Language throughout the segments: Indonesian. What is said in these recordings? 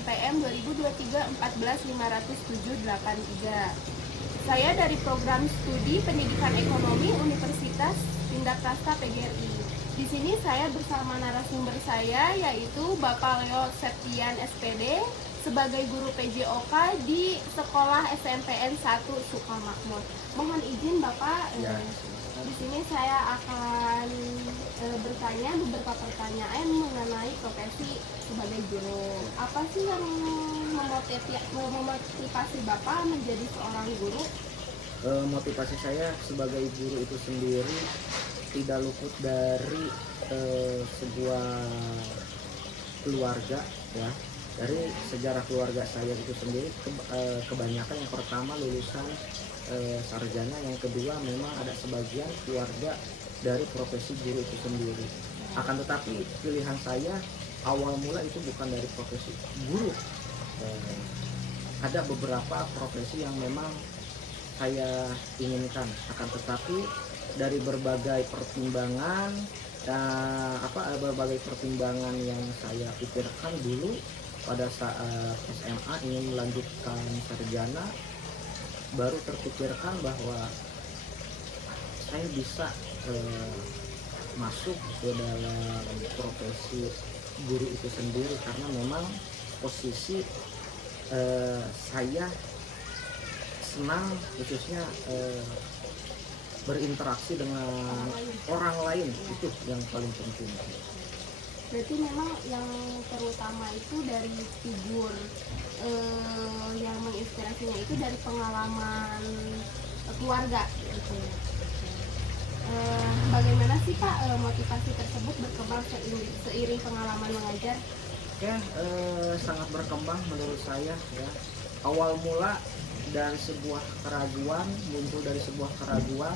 NPM 2023-14-50783. Saya dari program studi Pendidikan Ekonomi Universitas Tindak Rasta PGRI. Di sini saya bersama narasumber saya yaitu Bapak Leo Septian SPD sebagai guru PJOK di Sekolah SMPN 1 Sukamakmur. Mohon izin Bapak, di sini saya akan bertanya beberapa pertanyaan mengenai profesi sebagai guru. Apa sih yang memotivasi Bapak menjadi seorang guru? Motivasi saya sebagai guru itu sendiri tidak luput dari sebuah keluarga, ya. Dari sejarah keluarga saya itu sendiri kebanyakan yang pertama lulusan sarjana, yang kedua memang ada sebagian keluarga dari profesi guru itu sendiri. Akan tetapi pilihan saya awal mula itu bukan dari profesi guru. Ada beberapa profesi yang memang saya inginkan, akan tetapi dari berbagai pertimbangan berbagai pertimbangan yang saya pikirkan dulu pada saat SMA ingin melanjutkan sarjana, baru terpikirkan bahwa saya bisa masuk ke dalam profesi guru itu sendiri, karena memang posisi saya senang khususnya berinteraksi dengan orang lain, itu yang paling penting. Berarti memang yang terutama itu dari figur yang menginspirasinya itu dari pengalaman keluarga gitu. Bagaimana sih Pak motivasi tersebut berkembang seiring pengalaman mengajar? Sangat berkembang menurut saya, ya. Awal mula dari sebuah keraguan, muncul dari sebuah keraguan,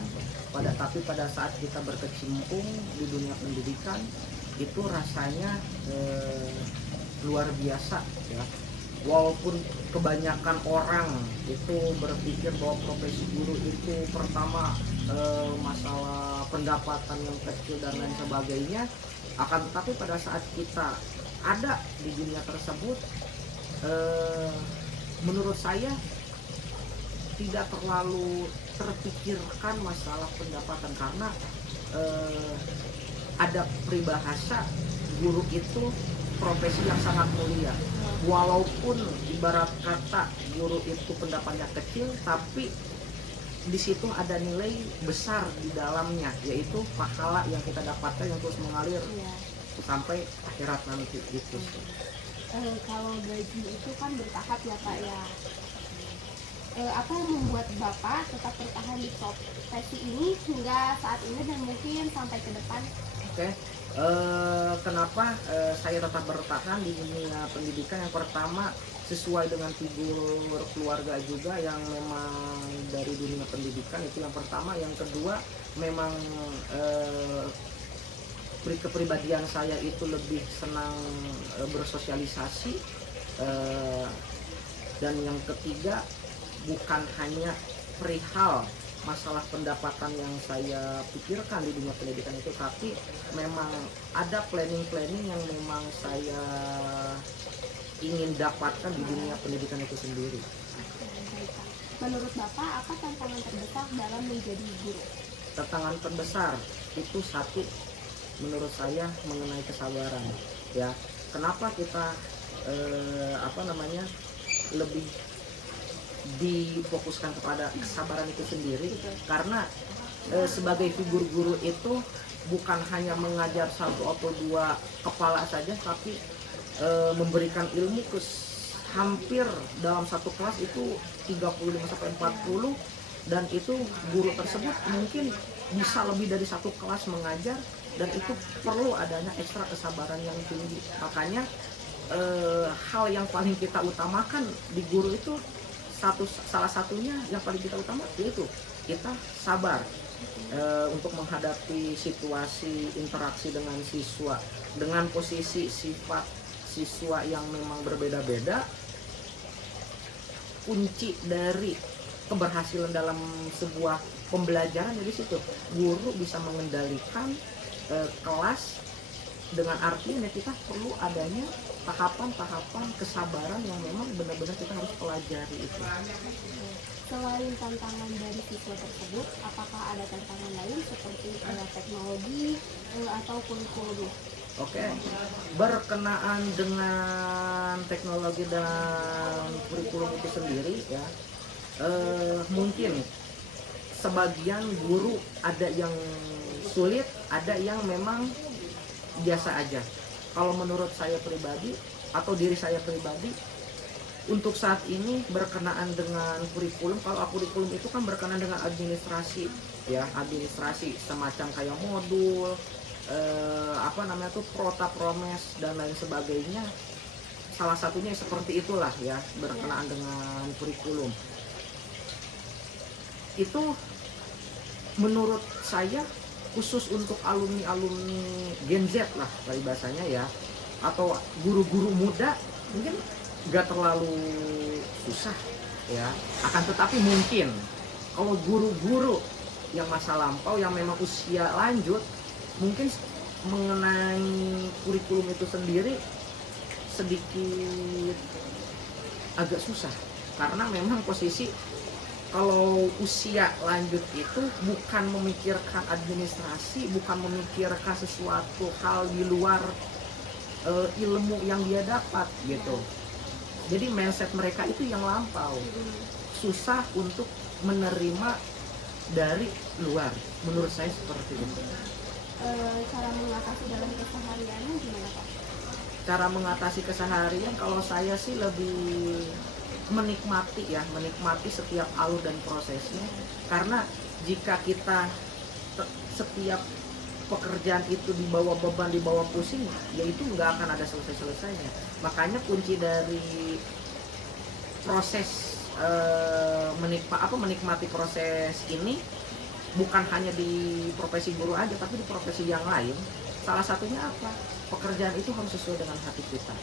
tapi pada saat kita berkecimpung di dunia pendidikan itu rasanya luar biasa, ya. Walaupun kebanyakan orang itu berpikir bahwa profesi guru itu pertama masalah pendapatan yang kecil dan lain sebagainya, akan tetapi pada saat kita ada di dunia tersebut, menurut saya tidak terlalu terpikirkan masalah pendapatan, karena ada peribahasa guru itu profesi yang sangat mulia. Walaupun ibarat kata guru itu pendapatnya kecil, tapi di situ ada nilai besar di dalamnya, yaitu pahala yang kita dapatkan yang terus mengalir sampai akhirat nanti gitu. Kalau gaji itu kan bertahap ya Pak ya. Apa yang membuat Bapak tetap bertahan di profesi ini hingga saat ini dan mungkin sampai ke depan? Kenapa saya tetap bertahan di dunia pendidikan? Yang pertama, sesuai dengan figur keluarga juga yang memang dari dunia pendidikan, itu yang pertama. Yang kedua, memang kepribadian saya itu lebih senang bersosialisasi, dan yang ketiga, bukan hanya perihal masalah pendapatan yang saya pikirkan di dunia pendidikan itu, tapi memang ada planning yang memang saya ingin dapatkan di dunia pendidikan itu sendiri. Menurut Bapak, apa tantangan terbesar dalam menjadi guru? Tantangan terbesar itu satu, menurut saya mengenai kesabaran, ya. Kenapa kita lebih difokuskan kepada kesabaran itu sendiri? Karena sebagai figur guru itu bukan hanya mengajar satu atau dua kepala saja, tapi memberikan ilmu ke hampir dalam satu kelas itu 35-40, dan itu guru tersebut mungkin bisa lebih dari satu kelas mengajar, dan itu perlu adanya ekstra kesabaran yang tinggi. Makanya hal yang paling kita utamakan di guru itu salah satunya yang paling kita utamakan yaitu kita sabar untuk menghadapi situasi interaksi dengan siswa, dengan posisi sifat siswa yang memang berbeda-beda. Kunci dari keberhasilan dalam sebuah pembelajaran dari situ, guru bisa mengendalikan kelas, dengan artinya kita perlu adanya tahapan-tahapan kesabaran yang memang benar-benar kita harus pelajari itu. Selain tantangan dari siswa tersebut, apakah ada tantangan lain seperti teknologi atau kurikulum? Oke, berkenaan dengan teknologi dan kurikulum itu sendiri ya, mungkin sebagian guru ada yang sulit, ada yang memang biasa aja. Kalau menurut saya pribadi atau diri saya pribadi, untuk saat ini berkenaan dengan kurikulum, kalau kurikulum itu kan berkenaan dengan administrasi ya, administrasi semacam kayak modul, prota promes dan lain sebagainya. Salah satunya seperti itulah ya, berkenaan dengan kurikulum. Itu menurut saya khusus untuk alumni Gen Z lah bahasanya ya, atau guru-guru muda mungkin nggak terlalu susah ya. Akan tetapi mungkin kalau guru-guru yang masa lampau yang memang usia lanjut, mungkin mengenai kurikulum itu sendiri sedikit agak susah, karena memang posisi kalau usia lanjut itu bukan memikirkan administrasi, bukan memikirkan sesuatu hal di luar ilmu yang dia dapat gitu. Jadi mindset mereka itu yang lampau, susah untuk menerima dari luar. Menurut saya seperti itu. Cara mengatasi dalam kesehariannya gimana Pak? Cara mengatasi keseharian kalau saya sih lebih menikmati ya, menikmati setiap alur dan prosesnya. Karena jika kita setiap pekerjaan itu dibawa beban, dibawa pusing, ya itu nggak akan ada selesai-selesainya. Makanya kunci dari proses menikmati proses ini bukan hanya di profesi guru aja, tapi di profesi yang lain. Salah satunya apa? Pekerjaan itu harus sesuai dengan hati kita.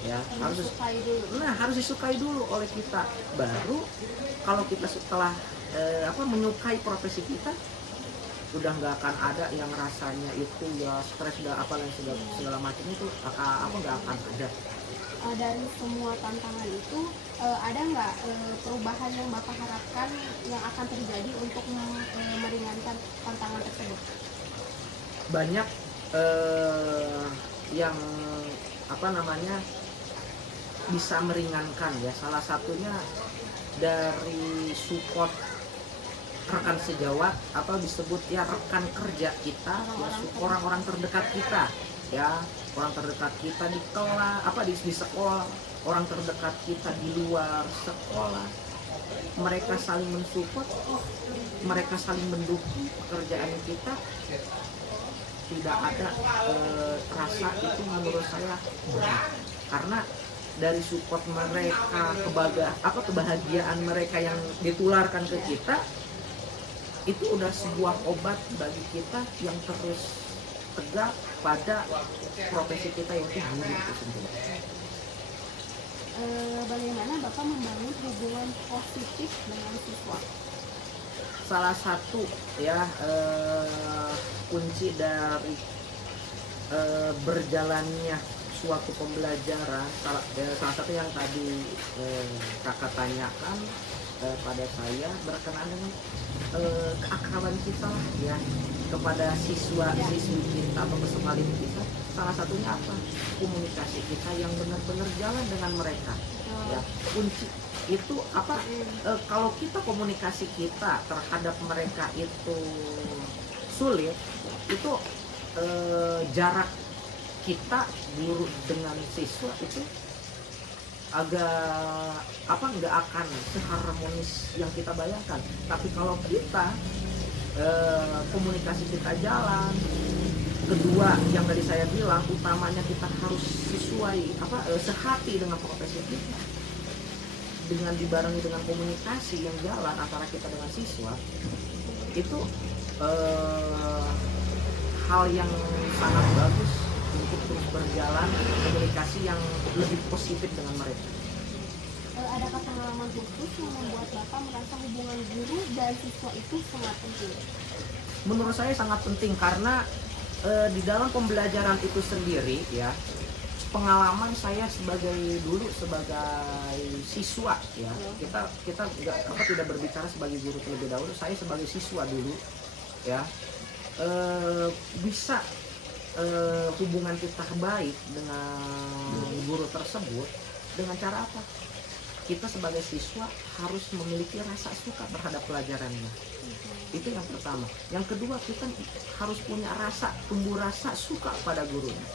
Ya, harus disukai dulu. Nah, harus disukai dulu oleh kita. Baru kalau kita setelah menyukai profesi kita, udah nggak akan ada yang rasanya itu ya stres dan segala macam itu nggak akan ada. Dari semua tantangan itu ada nggak perubahan yang Bapak harapkan yang akan terjadi untuk meringankan tantangan tersebut? Banyak yang bisa meringankan ya. Salah satunya dari support rekan sejawat atau disebut ya rekan kerja kita, orang-orang terdekat kita ya, orang terdekat kita di kelas di sekolah, orang terdekat kita di luar sekolah. Mereka saling mensupport, mereka saling mendukung pekerjaan kita. Tidak ada rasa itu menurut saya berat, karena dari support mereka, kebahagiaan mereka yang ditularkan ke kita, itu udah sebuah obat bagi kita yang terus tegak pada profesi kita yaitu guru itu sendiri. Bagaimana Bapak membangun hubungan positif dengan siswa? Salah satu ya kunci dari berjalannya suatu pembelajaran, salah satu yang tadi kakak tanyakan pada saya berkenaan dengan keakraban kita ya kepada siswi kita atau peserta didik kita. Salah satunya apa? Komunikasi kita yang benar-benar jalan dengan mereka. Ya, kunci itu kalau kita komunikasi kita terhadap mereka itu sulit, itu jarak kita guru dengan siswa itu agak nggak akan seharmonis yang kita bayangkan. Tapi kalau kita komunikasi kita jalan, kedua yang tadi saya bilang utamanya kita harus sesuai sehati dengan profesi kita, dengan dibarengi dengan komunikasi yang jalan antara kita dengan siswa, itu hal yang sangat bagus untuk terus berjalan komunikasi yang lebih positif dengan mereka. Adakah pengalaman khusus yang membuat Bapak merasa hubungan guru dan siswa itu sangat penting? Menurut saya sangat penting karena di dalam pembelajaran itu sendiri ya, pengalaman saya dulu sebagai siswa ya, kita tidak berbicara sebagai guru terlebih dahulu. Saya sebagai siswa dulu ya, bisa hubungan kita baik dengan guru tersebut dengan cara apa? Kita sebagai siswa harus memiliki rasa suka terhadap pelajarannya. Itu yang pertama. Yang kedua, kita harus punya tumbuh rasa suka pada gurunya.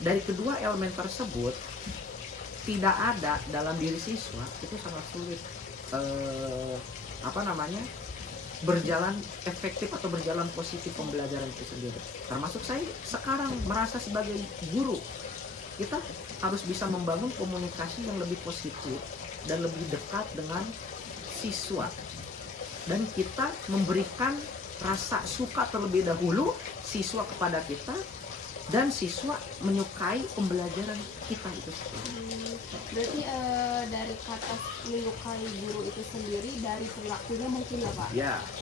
Dari kedua elemen tersebut tidak ada dalam diri siswa, itu sangat sulit berjalan efektif atau berjalan positif pembelajaran itu sendiri. Termasuk saya sekarang merasa sebagai guru, kita harus bisa membangun komunikasi yang lebih positif dan lebih dekat dengan siswa, dan kita memberikan rasa suka terlebih dahulu siswa kepada kita, dan siswa menyukai pembelajaran kita itu sendiri. Berarti dari kata menyukai guru itu sendiri dari perilakunya mungkin ya Pak? Ya.